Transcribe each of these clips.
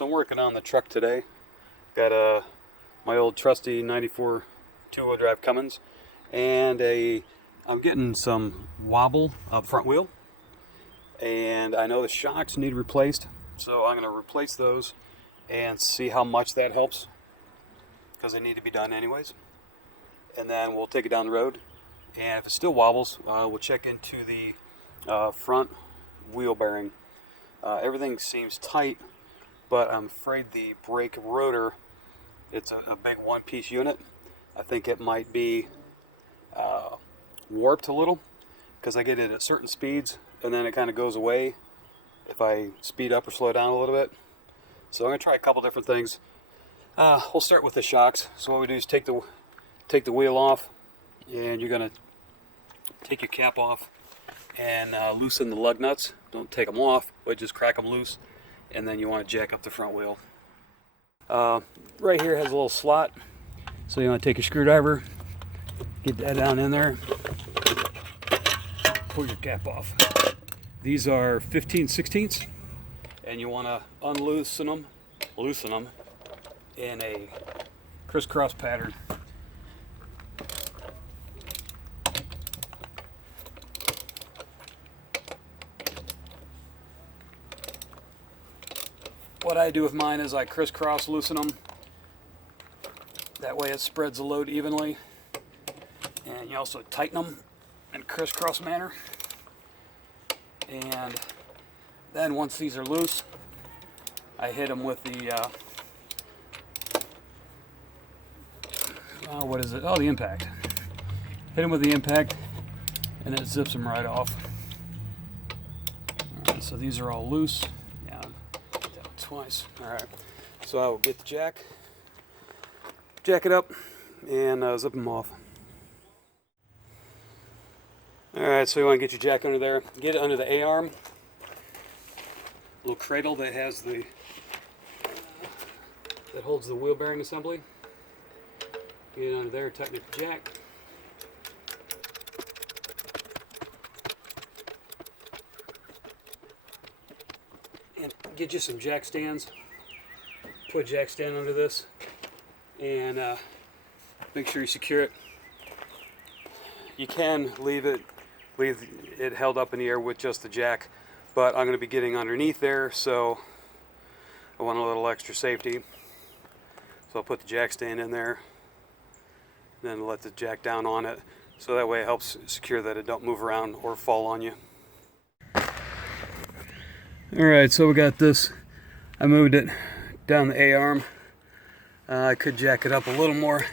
So I'm working on the truck today. Got my old trusty 94 two-wheel drive Cummins, and I'm getting some wobble up front wheel, and I know the shocks need replaced, so I'm going to replace those and see how much that helps, because they need to be done anyways. And then we'll take it down the road, and if it still wobbles, we'll check into the front wheel bearing. Everything seems tight, but I'm afraid the brake rotor, it's a big one-piece unit. I think it might be warped a little, because I get it at certain speeds and then it kind of goes away if I speed up or slow down a little bit. So I'm going to try a couple different things. We'll start with the shocks. So what we do is take the wheel off, and you're going to take your cap off and loosen the lug nuts. Don't take them off, but just crack them loose, and then you want to jack up the front wheel. Right here has a little slot, so you want to take your screwdriver, get that down in there, pull your cap off. These are 15/16, and you want to loosen them in a crisscross pattern. What I do with mine is I crisscross loosen them. That way it spreads the load evenly. And you also tighten them in a crisscross manner. And then once these are loose, I hit them with the, the impact. Hit them with the impact, and it zips them right off. All right, so these are all loose. Twice. Alright, so I will get the jack it up, and zip them off. Alright, so you want to get your jack under there. Get it under the A-arm. Little cradle that has that holds the wheel bearing assembly. Get it under there, tighten up the jack. And get you some jack stands. Put a jack stand under this, and make sure you secure it. You can leave it held up in the air with just the jack, but I'm going to be getting underneath there, so I want a little extra safety. So I'll put the jack stand in there, then let the jack down on it, so that way it helps secure that it don't move around or fall on you. Alright, so we got this. I moved it down the A-arm. I could jack it up a little more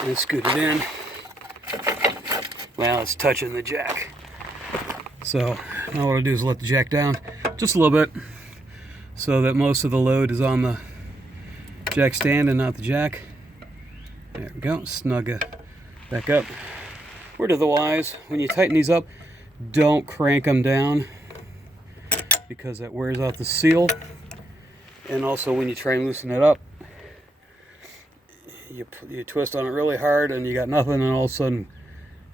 and scoot it in. Well, it's touching the jack. So now what I'll do is let the jack down just a little bit, so that most of the load is on the jack stand and not the jack. There we go. Snug it back up. Word of the wise, when you tighten these up, don't crank them down, because that wears out the seal. And also when you try and loosen it up, you twist on it really hard and you got nothing, and all of a sudden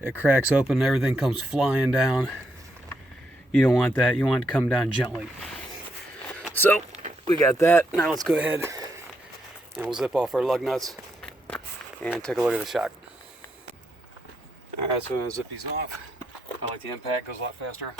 it cracks open and everything comes flying down. You don't want that. You want it to come down gently. So we got that. Now let's go ahead and we'll zip off our lug nuts and take a look at the shock. Alright, so I'm going to zip these off. I like the impact, goes a lot faster.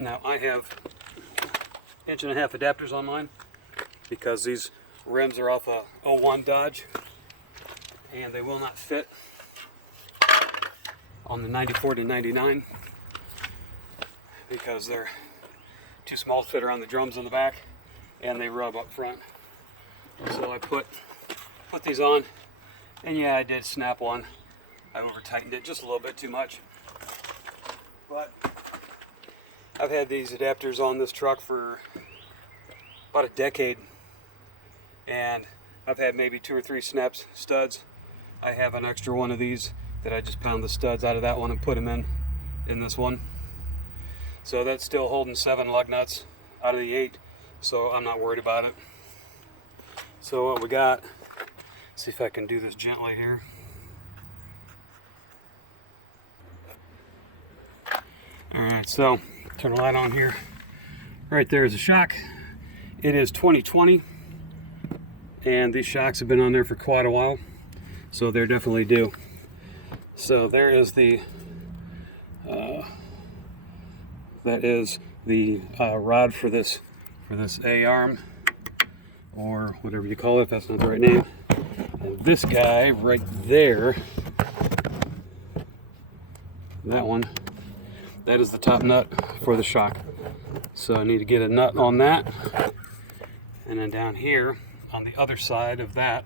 Now I have 1.5 inch adapters on mine, because these rims are off a 01 Dodge and they will not fit on the 94 to 99, because they're too small to fit around the drums in the back, and they rub up front. So I put these on, and yeah, I did snap one. I over tightened it just a little bit too much, but I've had these adapters on this truck for about a decade, and I've had maybe 2 or 3 studs. I have an extra one of these that I just pound the studs out of that one and put them in this one. So that's still holding 7 lug nuts out of the 8, so I'm not worried about it. So what we got, see if I can do this gently here. Alright, so turn the light on here. Right there is a shock. It is 2020, and these shocks have been on there for quite a while, so they're definitely due. So there is the that is the rod for this A-arm, or whatever you call it, if that's not the right name. And this guy right there, that one, that is the top nut for the shock. So I need to get a nut on that, and then down here on the other side of that,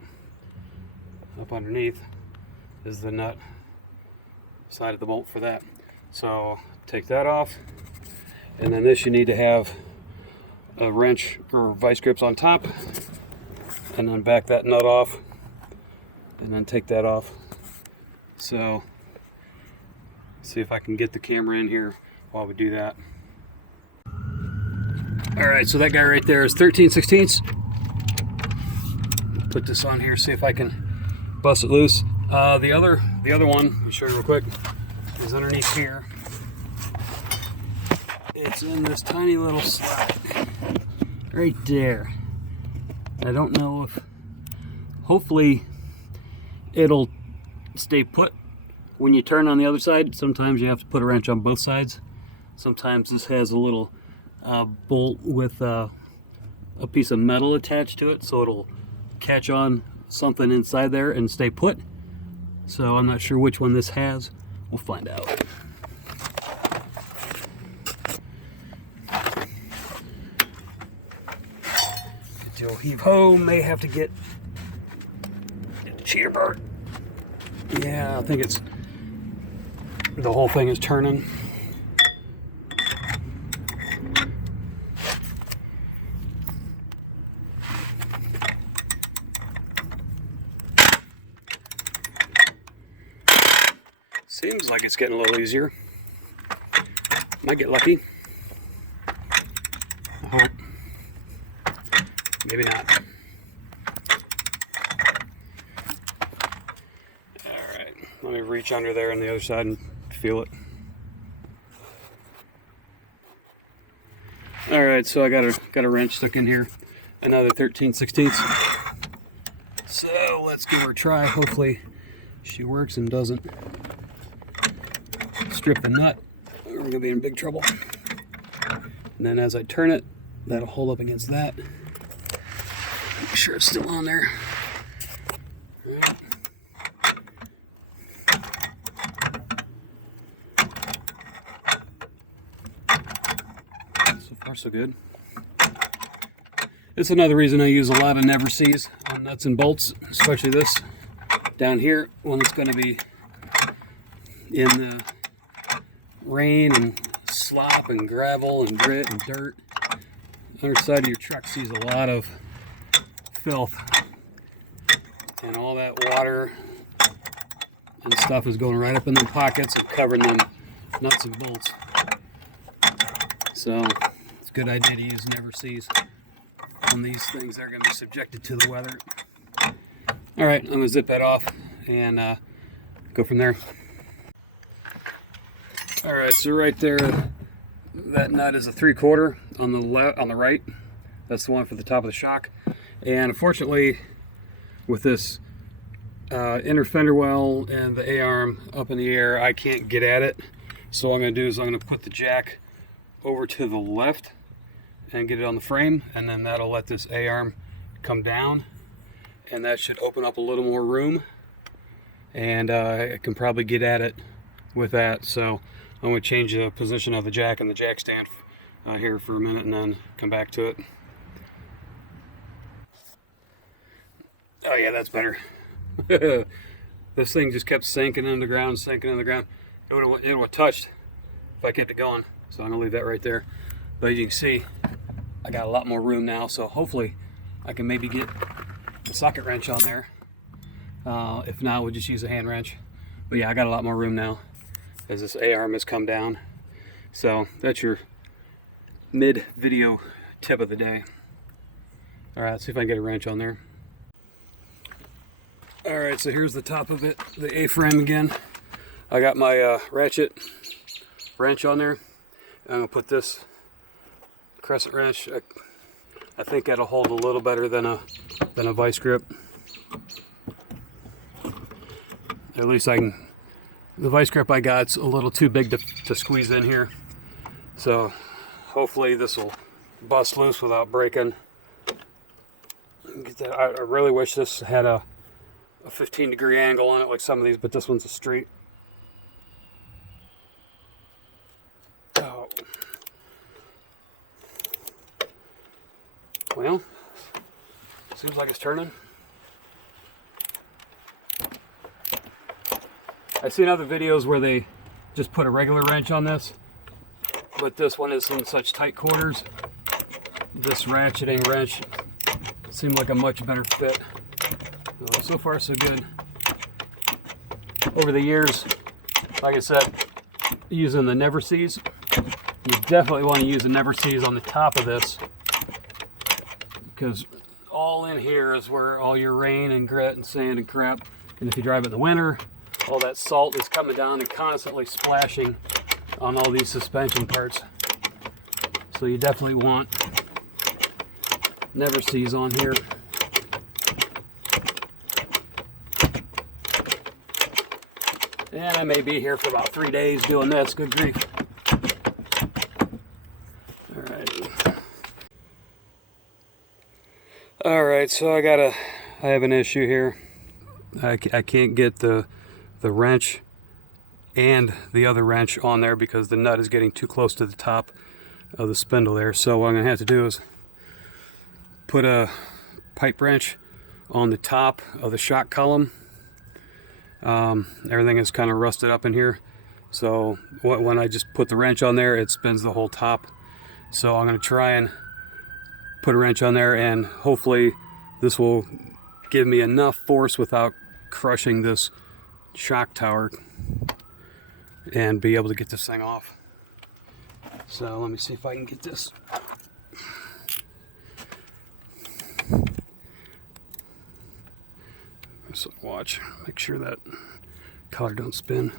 up underneath, is the nut side of the bolt for that. So take that off, and then this you need to have a wrench or vice grips on top, and then back that nut off, and then take that off. So see if I can get the camera in here while we do that. Alright, so that guy right there is 13/16. Put this on here, see if I can bust it loose. The other one, let me show you real quick, is underneath here. It's in this tiny little slot right there. I don't know if, hopefully it'll stay put when you turn on the other side. Sometimes you have to put a wrench on both sides. Sometimes this has a little bolt with a piece of metal attached to it, so it'll catch on something inside there and stay put. So I'm not sure which one this has. We'll find out. Joe Heave Ho may have to get the cheater part. Yeah, I think it's the whole thing is turning. Seems like it's getting a little easier. Might get lucky. I hope. Maybe not. Alright, let me reach under there on the other side and feel it. Alright, so I got a wrench stuck in here. Another 13/16. So let's give her a try. Hopefully she works and doesn't strip the nut. We're going to be in big trouble. And then as I turn it, that'll hold up against that. Make sure it's still on there. Right. So far so good. It's another reason I use a lot of never sees on nuts and bolts, especially this down here when it's going to be in the rain and slop and gravel and grit and dirt. Underside of your truck sees a lot of filth, and all that water and stuff is going right up in them pockets and covering them nuts and bolts. So it's a good idea to use never sees on these things. They're going to be subjected to the weather. Alright, I'm going to zip that off and go from there. Alright, so right there, that nut is a 3/4 on the right. That's the one for the top of the shock. And unfortunately, with this inner fender well and the A-arm up in the air, I can't get at it. So what I'm going to do is I'm going to put the jack over to the left and get it on the frame, and then that'll let this A-arm come down, and that should open up a little more room, and I can probably get at it with that. So I'm going to change the position of the jack and the jack stand here for a minute and then come back to it. Oh yeah, that's better. This thing just kept sinking in the ground, sinking in the ground. It would have touched if I kept it going. So I'm going to leave that right there. But as you can see, I got a lot more room now, so hopefully I can maybe get a socket wrench on there. If not, we'll just use a hand wrench. But yeah, I got a lot more room now as this A-arm has come down. So that's your mid-video tip of the day. All right, let's see if I can get a wrench on there. All right, so here's the top of it, the A-frame again. I got my ratchet wrench on there. I'm gonna put this crescent wrench. I think that'll hold a little better than a vice grip. At least I can. The vice grip I got's a little too big to squeeze in here. So hopefully this will bust loose without breaking. I really wish this had a 15-degree angle on it like some of these, but this one's a straight. Oh. Well, seems like it's turning. I've seen other videos where they just put a regular wrench on this, but this one is in such tight quarters. This ratcheting wrench seemed like a much better fit. So far so good. Over the years, like I said, using the Never Seas, you definitely want to use the Never Seas on the top of this, because all in here is where all your rain and grit and sand and crap, and if you drive in the winter, all that salt is coming down and constantly splashing on all these suspension parts. So you definitely want Never Seas on here. And I may be here for about 3 days doing this. Good grief. Alright, so I have an issue here. I can't get the wrench and the other wrench on there because the nut is getting too close to the top of the spindle there. So what I'm going to have to do is put a pipe wrench on the top of the shock column. Everything is kind of rusted up in here, so when I just put the wrench on there, it spins the whole top. So I'm going to try and put a wrench on there, and hopefully this will give me enough force without crushing this shock tower and be able to get this thing off. So let me see if I can get this. So watch, make sure that collar don't spin.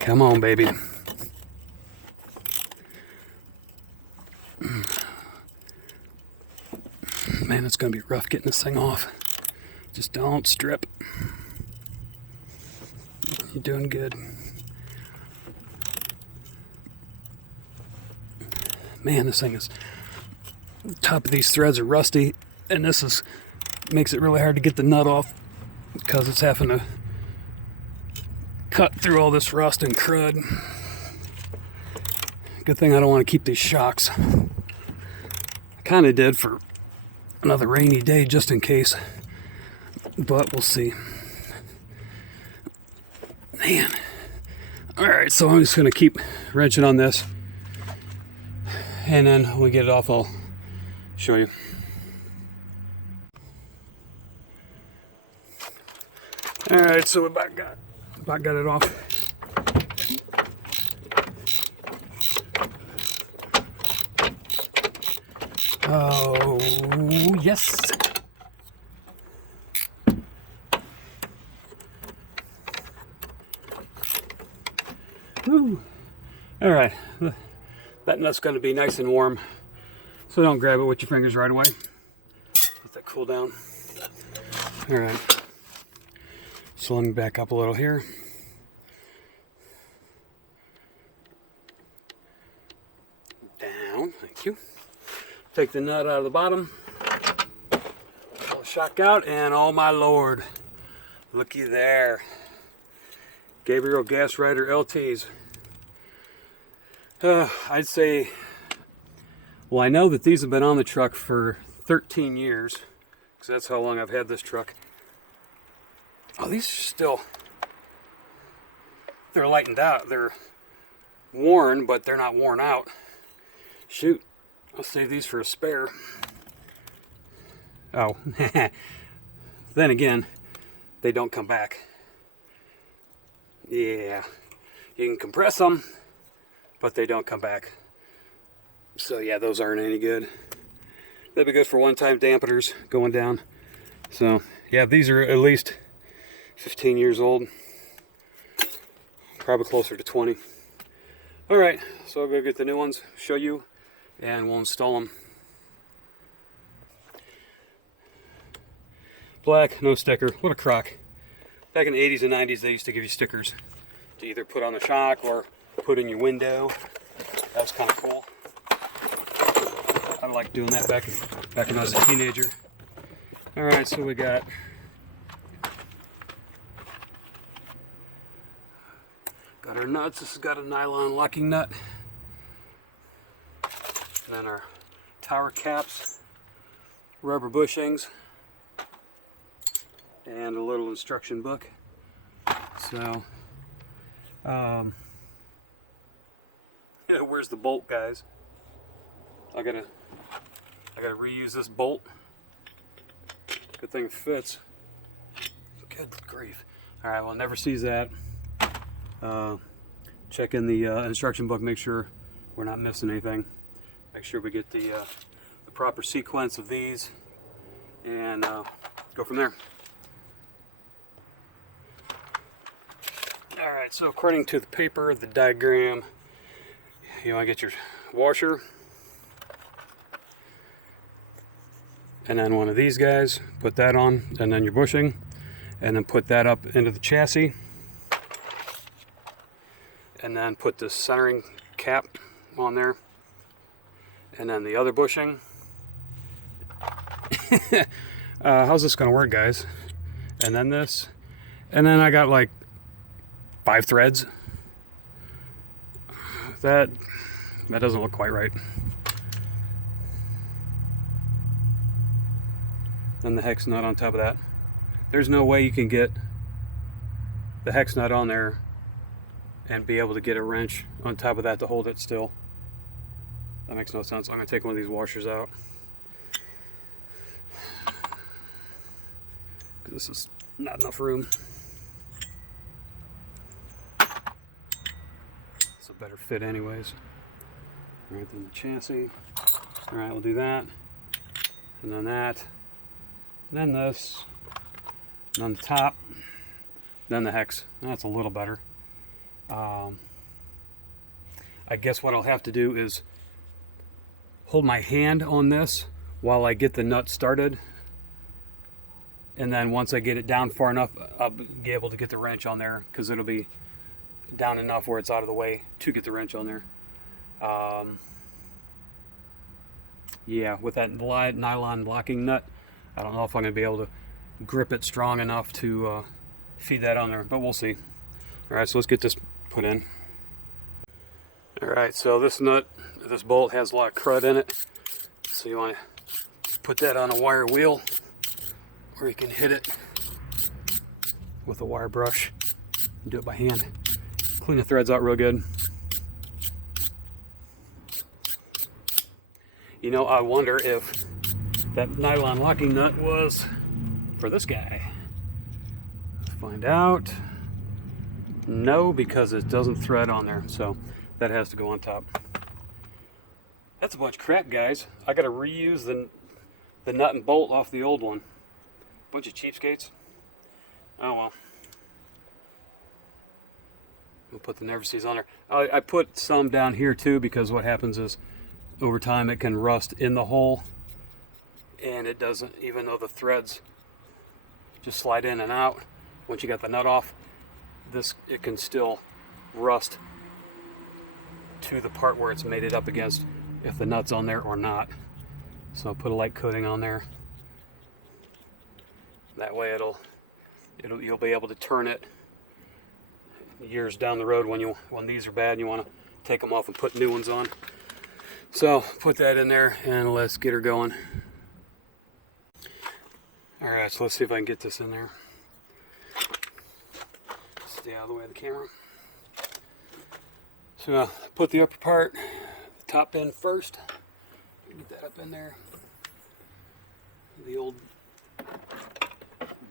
Come on, baby. Man, it's gonna be rough getting this thing off. Just don't strip. You're doing good. Man, this thing is, the top of these threads are rusty, and this makes it really hard to get the nut off because it's having to cut through all this rust and crud. Good thing I don't want to keep these shocks. I kind of did for another rainy day just in case, but we'll see. Man. Alright, so I'm just going to keep wrenching on this, and then when we get it off, I'll show you. Alright, so we about got it off. Oh, yes. Woo. Alright, that nut's going to be nice and warm, so don't grab it with your fingers right away. Let that cool down. Alright. So let me back up a little here. Down, thank you. Take the nut out of the bottom. Pull the shock out, and oh my lord, looky there. Gabriel Gas Rider LTs. I'd say, well, I know that these have been on the truck for 13 years, because that's how long I've had this truck. Oh, these are still, they're lightened out. They're worn, but they're not worn out. Shoot, I'll save these for a spare. Oh, then again, they don't come back. Yeah, you can compress them, but they don't come back. So yeah, those aren't any good. That'd be good for one-time dampeners going down. So yeah, these are at least 15 years old. Probably closer to 20. All right, so I'll go get the new ones, show you, and we'll install them. Black, no sticker. What a crock. Back in the 80s and 90s, they used to give you stickers to either put on the shock or put in your window. That was kind of cool. I liked doing that back when I was a teenager. All right, so we got our nuts. This has got a nylon locking nut. And then our tower caps, rubber bushings, and a little instruction book. So, where's the bolt, guys? I gotta reuse this bolt. Good thing it fits. Good grief. All right, well, never sees that. Check in the instruction book, make sure we're not missing anything. Make sure we get the proper sequence of these, and go from there. All right, so according to the paper, the diagram, you want to get your washer, and then one of these guys, put that on, and then your bushing, and then put that up into the chassis, and then put the centering cap on there, and then the other bushing. How's this gonna work, guys? And then this, and then I got like 5 threads. That doesn't look quite right. Then the hex nut on top of that. There's no way you can get the hex nut on there and be able to get a wrench on top of that to hold it still. That makes no sense. I'm going to take one of these washers out. This is not enough room. It's a better fit anyways. All right, then the chassis. All right, we'll do that. And then that. And then this. And then the top. Then the hex. That's a little better. I guess what I'll have to do is hold my hand on this while I get the nut started, and then once I get it down far enough, I'll be able to get the wrench on there, because it'll be down enough where it's out of the way to get the wrench on there. Yeah, with that nylon locking nut, I don't know if I'm going to be able to grip it strong enough to feed that on there, but we'll see. All right, so let's get this put in. All right, so this bolt has a lot of crud in it, so you want to put that on a wire wheel, or you can hit it with a wire brush and do it by hand. Clean the threads out real good. You know, I wonder if that nylon locking nut was for this guy. Let's find out. No, because it doesn't thread on there, so that has to go on top. That's a bunch of crap, guys. I gotta reuse the nut and bolt off the old one. Bunch of cheapskates. Oh well. We'll put the Never-Sees on there. I put some down here too, because what happens is over time it can rust in the hole, and it doesn't, even though the threads just slide in and out. Once you got the nut off, it can still rust to the part where it's mated up against, if the nut's on there or not. So put a light coating on there. That way you'll be able to turn it years down the road when these are bad and you want to take them off and put new ones on. So put that in there and let's get her going. All right, so let's see if I can get this in there. Stay out of the way of the camera. So put the upper part, the top end first. Get that up in there. The old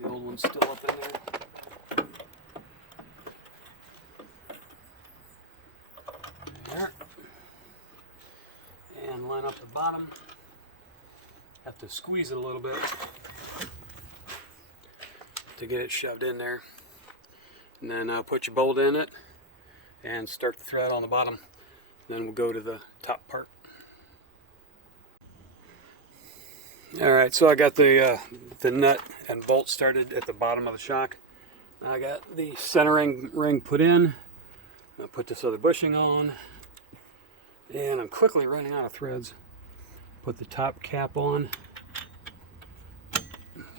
one's still up in there. There. have to squeeze it a little bit to get it shoved in there. And then put your bolt in it and start the thread on the bottom. Then we'll go to the top part. Alright, so I got the nut and bolt started at the bottom of the shock. I got the centering ring put in. I'll put this other bushing on. And I'm quickly running out of threads. Put the top cap on.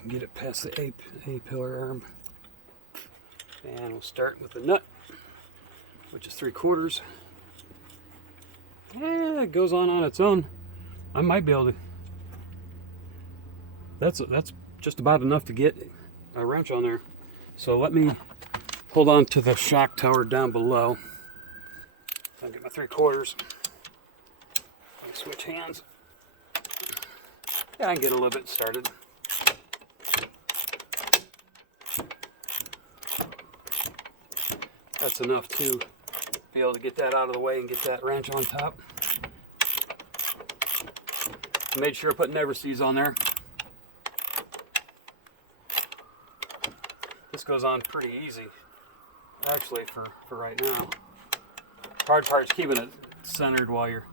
Get it past the A-pillar arm. And we'll start with the nut, which is 3/4. Yeah, it goes on its own. I might be able to. That's just about enough to get a wrench on there. So let me hold on to the shock tower down below. I'll get my 3/4. Switch hands. Yeah, I can get a little bit started. That's enough to be able to get that out of the way and get that wrench on top. Made sure I put Never-Seez on there. This goes on pretty easy, actually, for right now. Hard part is keeping it centered while you're,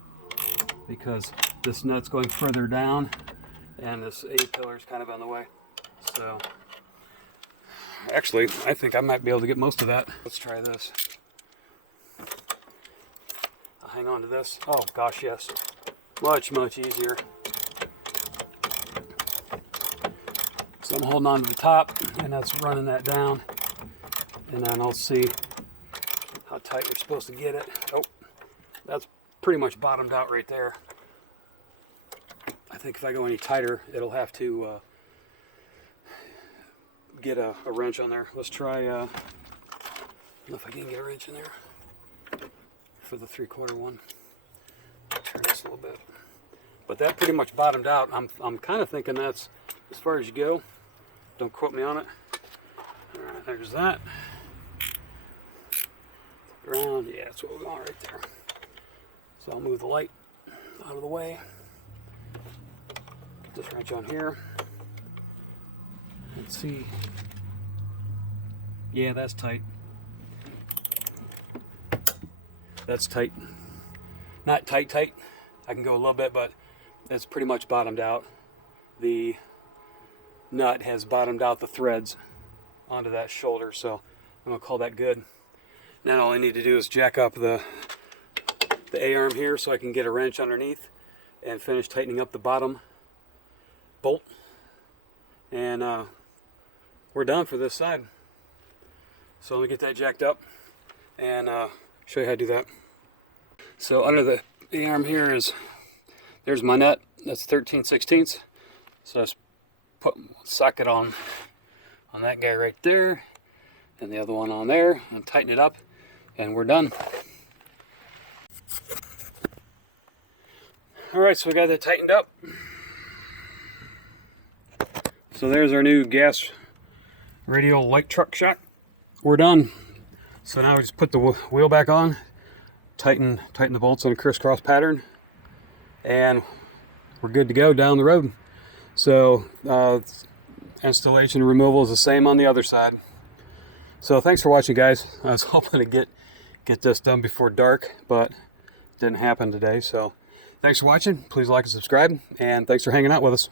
because this nut's going further down and this A-pillar is kind of on the way. So actually, I think I might be able to get most of that. Let's try this. I'll hang on to this. Oh gosh, yes. Much easier. So I'm holding on to the top and that's running that down. And then I'll see how tight we're supposed to get it. Oh, that's pretty much bottomed out right there. I think if I go any tighter, it'll have to get a wrench on there. Let's try, I don't know if I can get a wrench in there for the 3/4 one. Turn this a little bit. But that pretty much bottomed out. I'm kind of thinking that's as far as you go. Don't quote me on it. All right, there's that. Around, yeah, that's what we want right there. So I'll move the light out of the way. Get this wrench on here. Let's see. Yeah, that's tight. That's tight. Not tight. I can go a little bit, but it's pretty much bottomed out. The nut has bottomed out the threads onto that shoulder, so I'm gonna call that good. Now all I need to do is jack up the A-arm here so I can get a wrench underneath and finish tightening up the bottom bolt. And we're done for this side. So let me get that jacked up and show you how to do that. So under the A-arm here there's my nut. That's 13/16. So just put socket on that guy right there, and the other one on there, and tighten it up, and we're done. All right, so we got that tightened up. So there's our new gas radial light truck shock. We're done. So now we just put the wheel back on, tighten the bolts in a crisscross pattern, and we're good to go down the road. So installation and removal is the same on the other side. So thanks for watching, guys. I was hoping to get this done before dark, but it didn't happen today. So thanks for watching. Please like and subscribe, and thanks for hanging out with us.